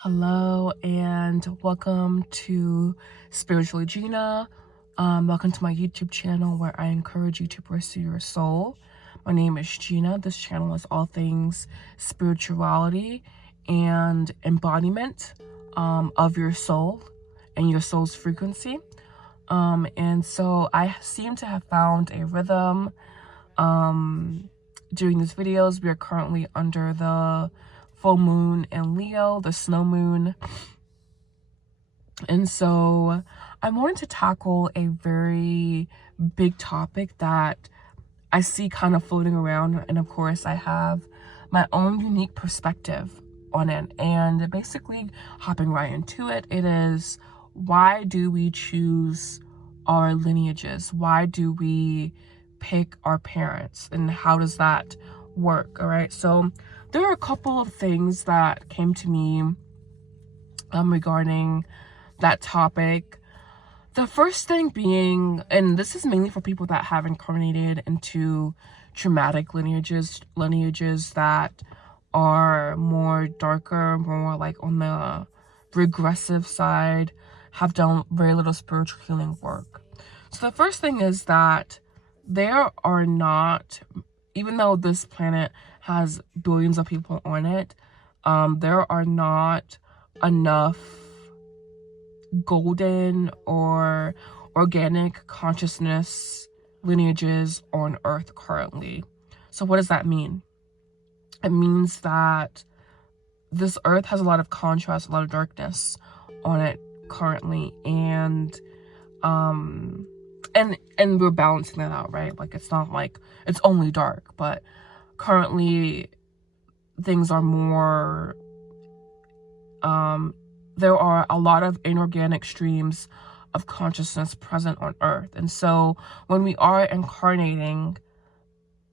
Hello and welcome to Spiritual Gina. Welcome to my YouTube channel where I encourage you to pursue your soul. My name is Gina. This channel is all things spirituality and embodiment of your soul and your soul's frequency. And so I seem to have found a rhythm doing these videos. We are currently under the full moon in Leo, the snow moon. And so I wanted to tackle a very big topic that I see kind of floating around. And of course, I have my own unique perspective on it. And basically, hopping right into it, it is, why do we choose our lineages? Why do we pick our parents? And how does that work? All right. So there are a couple of things that came to me regarding that topic. The first thing being, and this is mainly for people that have incarnated into traumatic lineages that are more darker, more like on the regressive side, have done very little spiritual healing work. So the first thing is that there are not, even though this planet has billions of people on it, there are not enough golden or organic consciousness lineages on Earth currently. So what does that mean? It means that this Earth has a lot of contrast, a lot of darkness on it currently, and we're balancing that out, right? Like, it's not like it's only dark, but currently things are more, there are a lot of inorganic streams of consciousness present on Earth. And so when we are incarnating,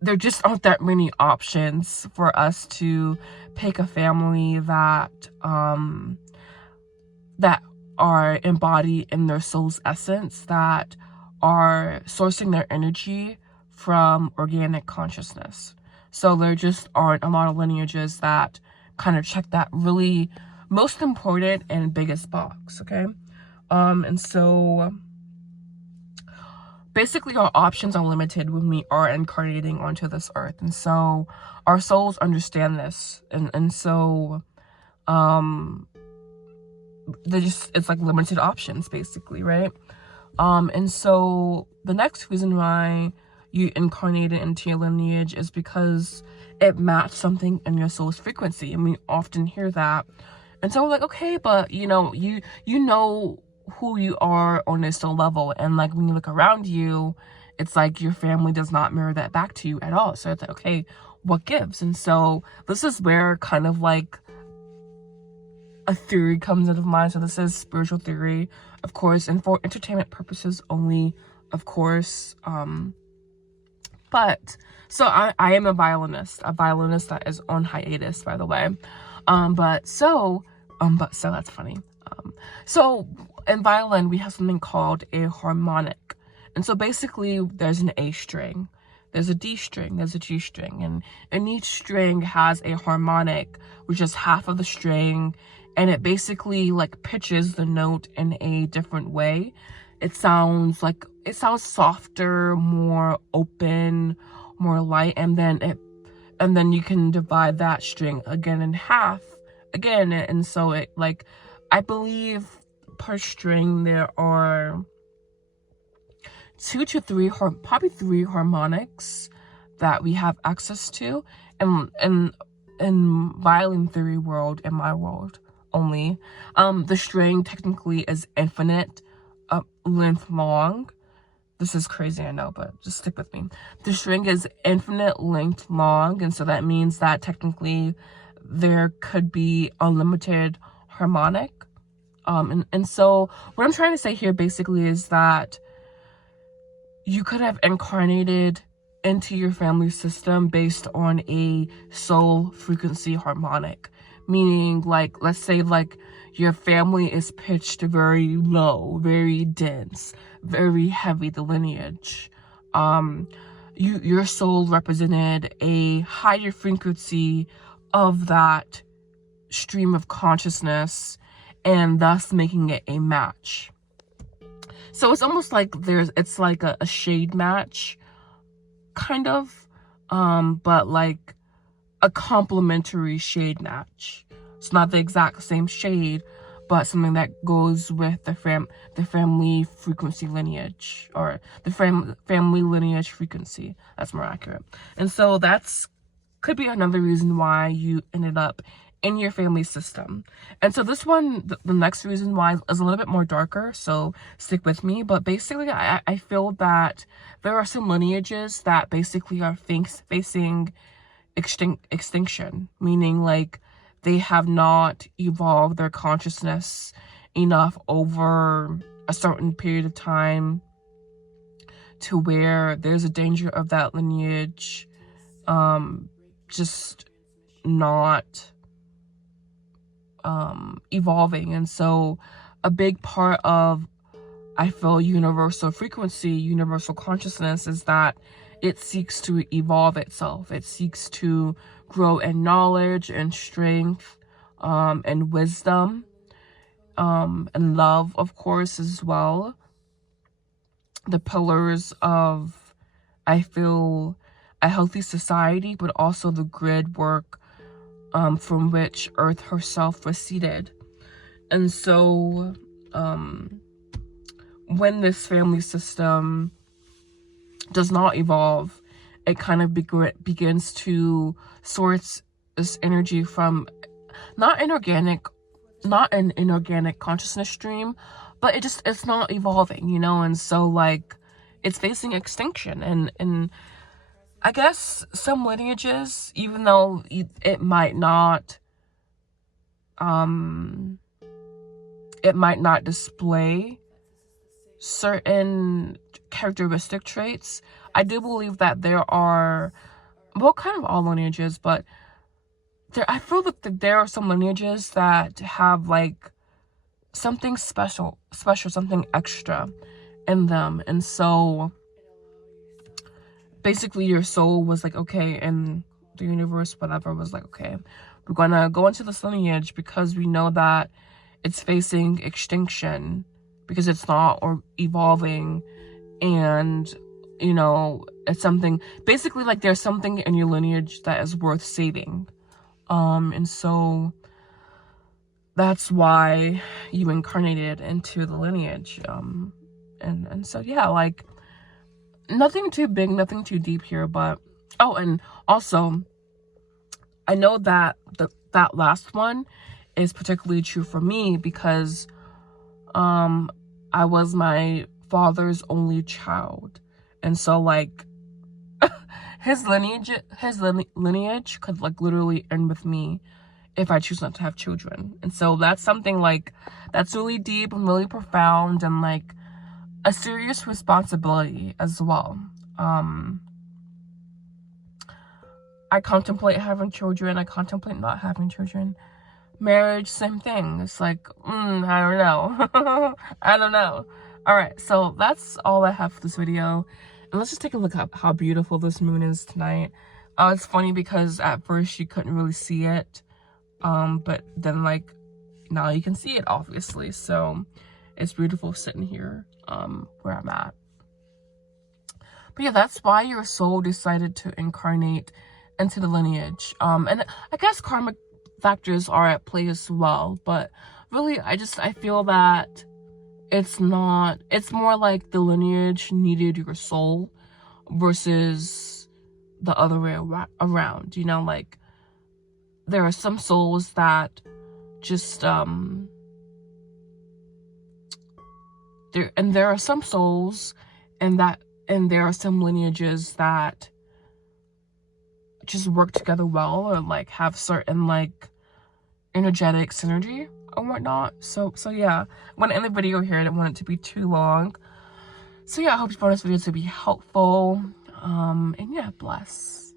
there just aren't that many options for us to pick a family that that are embodied in their soul's essence, that are sourcing their energy from organic consciousness. So there just aren't a lot of lineages that kind of check that really most important and biggest box, okay? And so basically our options are limited when we are incarnating onto this Earth. And so our souls understand this. And so it's like limited options basically, right? And so the next reason why you incarnated into your lineage is because it matched something in your soul's frequency. And we often hear that. And so we're like, okay, but you know who you are on a soul level. And like when you look around you, it's like your family does not mirror that back to you at all. So it's like, okay, what gives? And so this is where kind of like a theory comes into mind. So this is spiritual theory, of course, and for entertainment purposes only, of course. But so I am a violinist that is on hiatus, by the way. But so that's funny. So in violin, we have something called a harmonic. And so basically there's an A string, there's a D string, there's a G string, and each string has a harmonic, which is half of the string, and it basically like pitches the note in a different way. It sounds softer, more open, more light, and then you can divide that string again in half again. And so it, like, I believe per string there are 2 to 3, probably 3 harmonics that we have access to. And in violin theory world, in my world only, the string technically is infinite length long. This is crazy, I know, but just stick with me. The string is infinite length long, and so that means that technically there could be unlimited harmonic. And so what I'm trying to say here basically is that you could have incarnated into your family system based on a soul frequency harmonic. Meaning, like, let's say like your family is pitched very low, very dense, very heavy, the lineage. Your soul represented a higher frequency of that stream of consciousness, and thus making it a match. So it's almost like it's like a shade match, kind of, but like a complementary shade match. It's not the exact same shade, but something that goes with the family frequency lineage, or the family lineage frequency. That's more accurate. And so that's could be another reason why you ended up in your family system. And so this one, the next reason why, is a little bit more darker, so stick with me. But basically, I feel that there are some lineages that basically are facing extinction, meaning like they have not evolved their consciousness enough over a certain period of time to where there's a danger of that lineage just not evolving. And so a big part of, I feel, universal frequency, universal consciousness, is that it seeks to evolve itself. It seeks to grow in knowledge and strength, and wisdom, and love, of course, as well. The pillars of, I feel, a healthy society, but also the grid work from which Earth herself proceeded. And so when this family system does not evolve, it kind of begins to source this energy from not an inorganic consciousness stream, but it's not evolving, you know. And so like it's facing extinction. And I guess some lineages, even though it might not display certain characteristic traits, I do believe that there are, well, kind of all lineages, but I feel that there are some lineages that have like something special, something extra in them. And so basically your soul was like, okay, and the universe, whatever, was like, okay, we're gonna go into this lineage because we know that it's facing extinction because it's not or evolving. And you know, it's something, basically like there's something in your lineage that is worth saving. And so that's why you incarnated into the lineage. And so yeah, like nothing too big, nothing too deep here, but oh, and also I know that that last one is particularly true for me because I was my father's only child. And so like his lineage could like literally end with me if I choose not to have children. And so that's something like that's really deep and really profound, and like a serious responsibility as well. I contemplate having children. I contemplate not having children. Marriage, same thing. It's like, I don't know. I don't know. All right, so that's all I have for this video. And let's just take a look at how beautiful this moon is tonight. It's funny because at first you couldn't really see it. But then like now you can see it, obviously. So it's beautiful sitting here where I'm at. But yeah, that's why your soul decided to incarnate into the lineage. And I guess karmic factors are at play as well, but really I feel that it's more like the lineage needed your soul versus the other way around, you know. Like there are some souls that just there are some souls and there are some lineages that just work together well, or like have certain like energetic synergy or whatnot. So yeah, I'm gonna end the video here. I didn't want it to be too long. So yeah, I hope you found this video to be helpful. And yeah, bless.